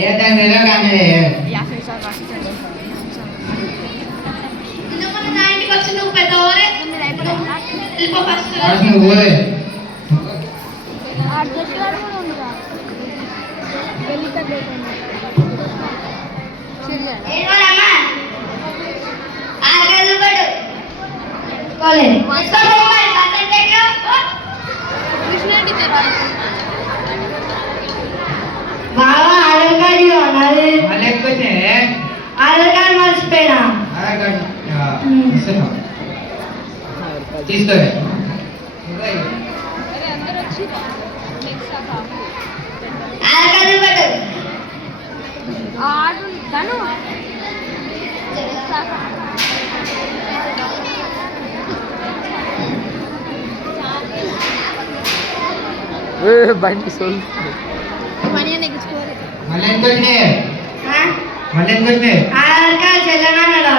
ఏదంటే కానీ నువ్వు పెద్ద నువ్వు బాగా ఆధార్ కార్డు అన్నది లేకపోతే ఆధార్ కార్డు మర్చిపోయినా తీసుకో ఆధార్ కార్డు పెట్టు బండి సోల్ మళ్ళీ ఎందుకు వచ్చినాయి ఆధార్ కార్డు చెల్లెనన్నాడు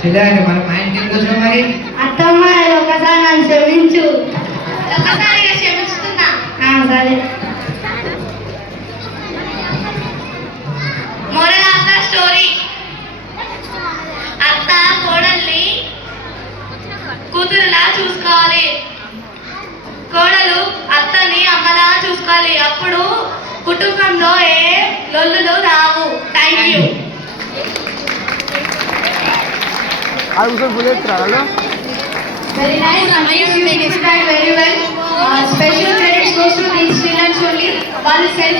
చెల్లండి మనం మా ఇంటికి వచ్చినాం మరి అత్తమ్మ ఒకసారి నన్ను క్షమించు ఒకసారిగా క్షమించుతున్నా సరే మోరల్ ఆఫ్ ద స్టోరీ అత్త కోడల్ని కూతురులా చూసుకోవాలి, కోడలు అత్తని అమ్మలా చూసుకోవాలి. అప్పుడు కుటుంబంలో ఏ లొల్లులు రావు. Thank you. Very nice. You described very well. Special credits goes to these students only. While self